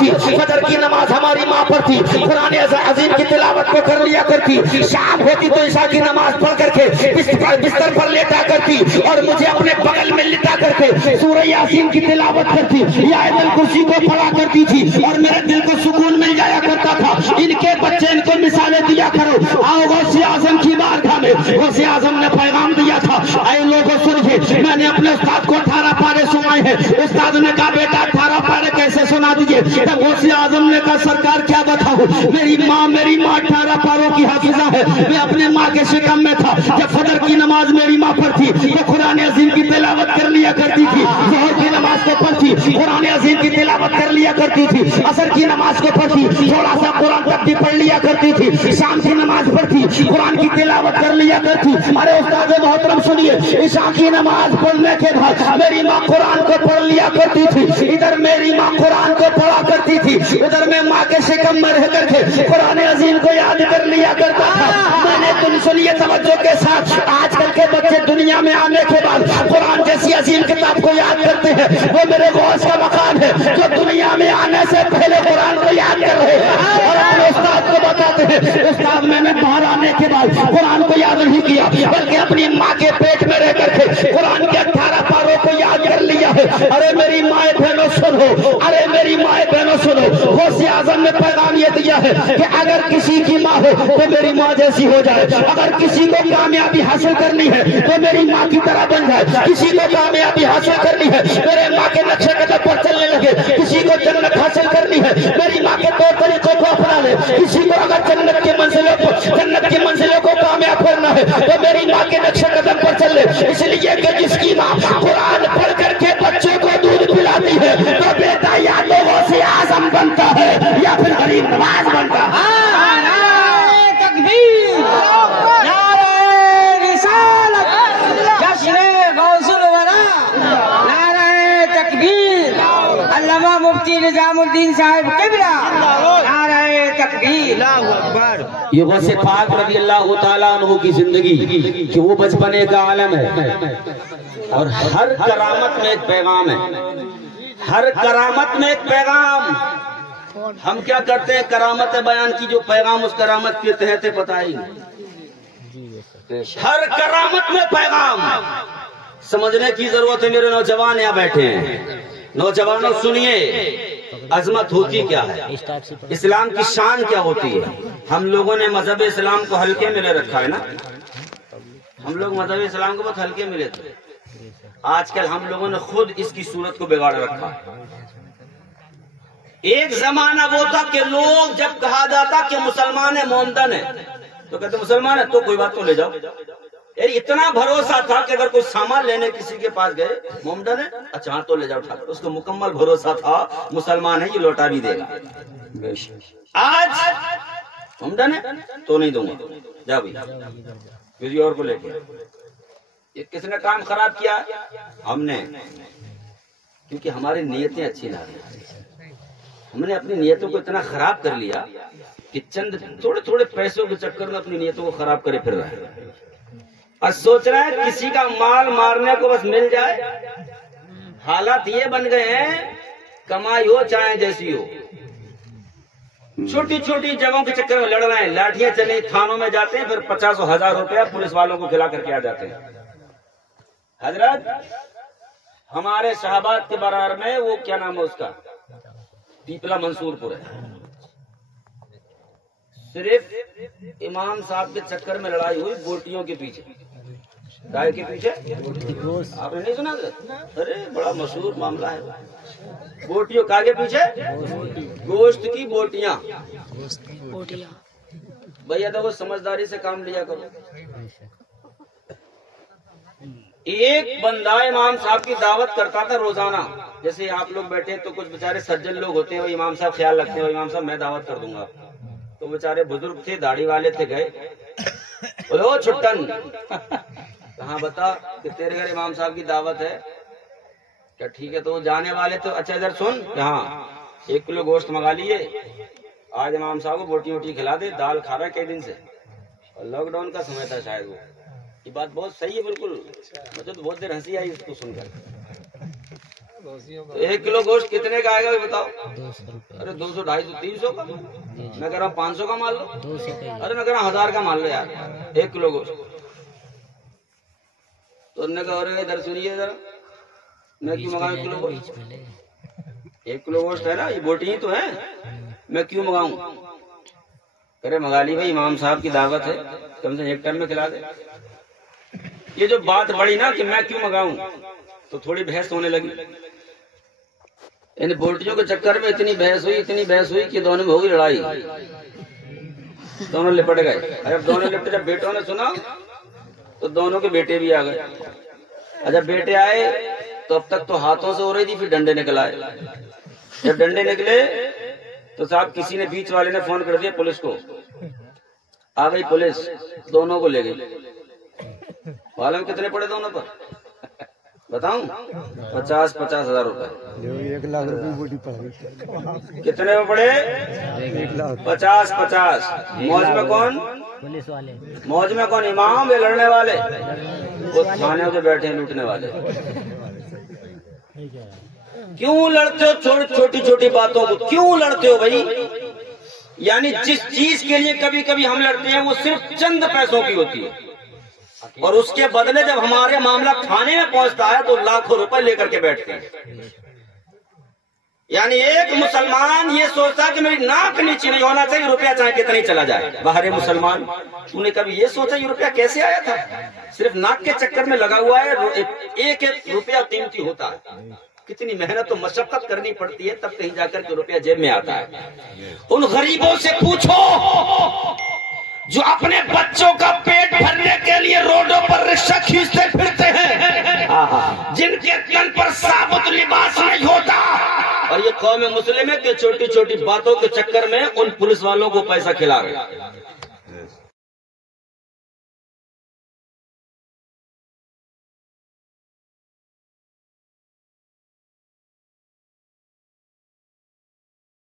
پڑھتی، فجر کی نماز ہماری ماں پڑھتی، قرآن عظیم کی تلاوت کو کر لیا کرتی، شام ہوتی تو عشاء کی نماز پڑھ کر کے بستر پر لیٹا کرتی اور مجھے اپنے بغل میں لٹا کر کے سورہ یاسین کی تلاوت کرتی، یا آیت الکرسی کو پڑھا کرتی تھی اور میرے دل کو سکون مل جایا کرتا تھا۔ ان کے بچے ان کو مثالیں دیا کرو، آؤ غوث اعظم کی بارگاہ میں۔ غوث اعظم نے پیغام دیا تھا، اے لوگوں سنیے، میں نے اپنے استاد کو 18 پارے سنائے ہیں۔ استاد نے کہا بیٹا 18 پارے کیسے سنا دیجئے؟ تب غوث اعظم نے کہا سرکار کیا بتاؤں، میری ماں 18 پاروں کی حافظہ ہے، میں اپنے ماں کے شکم میں تھا، جب فجر کی نماز میری ماں پڑھتی تو قرآن عظیم کی تلاوت کر لیا کرتی تھی، ظہر کی نماز کو پڑھتی قرآن عظیم کی تلاوت کر لیا کرتی تھی، عصر کی نماز کو پڑھتی تھوڑا سا قرآن تک بھی پڑھ لیا کرتی تھی، شام کی نماز پڑھتی قرآن کی تلاوت کر لیا کرتی۔ ارے استاد محترم سنیے، عشاء کی نماز پڑھنے کے بعد میری ماں قرآن کو پڑھ لیا کرتی تھی، ادھر میری ماں قرآن کو پڑھا کرتی تھی، ادھر میں ماں کے شکم میں رہ کر کے قرآن عظیم کو یاد کر لیا کرتا تھا۔ میں نے تم سنیے توجہ کے ساتھ، آج کل کے بچے دنیا میں آنے کے بعد قرآن جیسی عظیم کتاب کو یاد کرتے ہیں، وہ میرے غوث کا مقام ہے جو دنیا میں آنے سے پہلے قرآن کو یاد کر رہے ہیں اور اپنے استاد کو بتاتے ہیں استاد میں نے باہر آنے کے بعد قرآن کو یاد نہیں کیا بلکہ اپنی ماں کے پیٹ میں رہ کر کے قرآن کے 18 پاروں کو یاد کر لیا ہے۔ ارے میری مائیں بہنوں سنو، ارے میری مائیں بہنوں سنو، غوث اعظم نے پیغام یہ دیا ہے کہ اگر کسی کی ماں ہو تو میری ماں جیسی ہو جائے، اگر کسی کو کامیابی حاصل کرنی ہے تو میری ماں کی طرح بن جائے، کسی کو کامیابی حاصل کرنی ہے میرے ماں کے نقشے قدم پر چلنے لگے، کسی کو جنت حاصل کرنی ہے میری ماں کے طور طریقوں کو اپنا لے، کسی کو اگر جنت کی منزلوں کو کامیاب کرنا ہے تو میری ماں کے نقشے قدم پر چل لے۔ اس لیے کہ جس کی ماں قرآن پڑھ کر کے بچے کو دودھ پلاتی ہے تو بیٹا یا تو غوث اعظم بنتا ہے یا پھر غریب نواز بنتا ہے۔ علامہ مفتی نظام الدین صاحب قبلہ، نعرہ تکبیر۔ یہ غوث پاک رضی اللہ تعالیٰ عنہ کی زندگی کہ وہ بچپنے کا عالم ہے اور ہر کرامت میں ایک پیغام ہے، ہر کرامت میں ایک پیغام۔ ہم کیا کرتے ہیں کرامت بیان کی جو پیغام اس کرامت کے تحت بتائیں گے، ہر کرامت میں پیغام سمجھنے کی ضرورت ہے۔ میرے نوجوان یہاں بیٹھے ہیں، نوجوانوں سنیے عظمت ہوتی کیا ہے، اسلام کی شان کیا ہوتی ہے۔ ہم لوگوں نے مذہب اسلام کو ہلکے میں لے رکھا ہے نا، ہم لوگ مذہب اسلام کو بہت ہلکے میں لیتے ہیں۔ آج کل ہم لوگوں نے خود اس کی صورت کو بگاڑ رکھا۔ ایک زمانہ وہ تھا کہ لوگ جب کہا جاتا کہ مسلمان ہے مومدن ہے تو کہتے مسلمان ہے تو کوئی بات تو لے جاؤ، یعنی اتنا بھروسہ تھا کہ اگر کوئی سامان لینے کسی کے پاس گئے مومدن ہے اچھا ہاں تو لے جاؤ، اس کو مکمل بھروسہ تھا مسلمان ہے یہ لوٹا بھی دے گا۔ آج مومدن ہے تو نہیں دوں گا، جا بھائی کسی اور کو لے کے۔ یہ کس نے کام خراب کیا؟ ہم نے، کیونکہ ہماری نیتیں اچھی نہ رہی، ہم نے اپنی نیتوں کو اتنا خراب کر لیا کہ چند تھوڑے تھوڑے پیسوں کے چکر میں اپنی نیتوں کو خراب کرے پھر رہا ہے اور سوچ رہا ہے کسی کا مال مارنے کو بس مل جائے۔ حالات یہ بن گئے ہیں کمائی ہو چاہے جیسی ہو، چھوٹی چھوٹی جگہوں کے چکر میں لڑ رہے ہیں، لاٹھیاں چلیں، تھانوں میں جاتے ہیں، پھر 50 و 1000 روپیہ پولیس والوں کو کھلا کر کے آ جاتے ہیں۔ حضرت ہمارے شہباد کے برار میں وہ کیا نام ہے اس کا، پیپلا منصور پور ہے، صرف امام صاحب کے چکر میں لڑائی ہوئی بوٹیوں کے پیچھے، گائے کے پیچھے، آپ نے نہیں سنا؟ ارے بڑا مشہور معاملہ ہے، بوٹیوں کا کے پیچھے گوشت کی بوٹیاں۔ بھیا تو سمجھداری سے کام لیا کرو۔ ایک بندہ امام صاحب کی دعوت کرتا تھا روزانہ، جیسے آپ لوگ بیٹھے تو کچھ بیچارے سجن لوگ ہوتے ہیں وہ امام صاحب خیال رکھتے ہیں، امام صاحب میں دعوت کر دوں گا، تو بیچارے بزرگ تھے داڑھی والے تھے، گئے بولے او چھٹن کہاں بتا کہ تیرے گھر امام صاحب کی دعوت ہے کیا؟ ٹھیک ہے، تو وہ جانے والے تو اچھا ادھر سن ہاں 1 کلو گوشت منگا لیے، آج امام صاحب کو بوٹی ووٹی کھلا دے، دال کھا رہا ہے کئی دن سے، اور لاک ڈاؤن کا سمے تھا شاید وہ۔ یہ بات بہت صحیح ہے، بالکل مجھے تو بہت دیر ہنسی آئی اس کو سن کر۔ 1 کلو گوشت کتنے کا آئے گا بتاؤ؟ ارے 200 250 300 کا میں کہہ رہا ہوں 500 کا مان لو ارے میں کہہ رہا ہوں 1000 کا مان لو یار 1 کلو گوشت تو انہوں نے کہا ارے ادھر سنیے ذرا میں کیوں منگاؤں 1 کلو گوشت 1 کلو گوشت ہے نا یہ بوٹی ہی تو ہے میں کیوں منگاؤں ارے منگا لی بھائی امام صاحب کی دعوت ہے کم سے 1 ٹن میں کھلا دے یہ جو بات بڑی نا کہ میں کیوں منگاؤں تو تھوڑی بحث ہونے لگی ان بوٹیوں کے چکر میں اتنی بحث ہوئی کہ دونوں میں ہوگی لڑائی دونوں لپٹ گئے ارے دونوں لپٹے جب بیٹوں نے سنا تو دونوں کے بیٹے بھی آ گئے جب بیٹے آئے تو اب تک تو ہاتھوں سے ہو رہی تھی پھر ڈنڈے نکل آئے جب ڈنڈے نکلے تو صاحب کسی نے بیچ والے نے فون کر دیا پولیس کو آ گئی پولیس دونوں کو لے گئی معلوم کتنے پڑے دونوں پر بتاؤں 50,000 روپے 1 لاکھ روپے بوٹی پڑ گئی کتنے میں پڑے 50 موج میں کون موج میں کون امام یا لڑنے والے وہ تھانے پہ بیٹھے ہیں لوٹنے والے کیوں لڑتے ہو چھوٹی چھوٹی باتوں کو کیوں لڑتے ہو بھائی یعنی جس چیز کے لیے کبھی کبھی ہم لڑتے ہیں وہ صرف چند پیسوں کی ہوتی ہے اور اس کے بدلے جب ہمارے معاملہ تھانے میں پہنچتا ہے تو لاکھوں روپے لے کر کے بیٹھتے ہیں یعنی ایک مسلمان یہ سوچتا ہے کہ میری ناک نیچے نہیں ہونا چاہیے روپیہ چاہے کتنا ہی چلا جائے باہر مسلمان تو نے کبھی یہ سوچا یہ روپیہ کیسے آیا تھا صرف ناک کے چکر میں لگا ہوا ہے ایک روپیہ قیمتی ہوتا ہے کتنی محنت و مشقت کرنی پڑتی ہے تب کہیں جا کر کے روپیہ جیب میں آتا ہے ان غریبوں سے پوچھو جو اپنے بچوں کا پیٹ بھرنے کے لیے روڈوں پر رکشہ کھینچتے پھرتے ہیں جن کے تن پر ثابت لباس نہیں ہوتا اور یہ قوم مسلم ہے کہ چھوٹی چھوٹی باتوں کے چکر میں ان پولیس والوں کو پیسہ کھلا رہے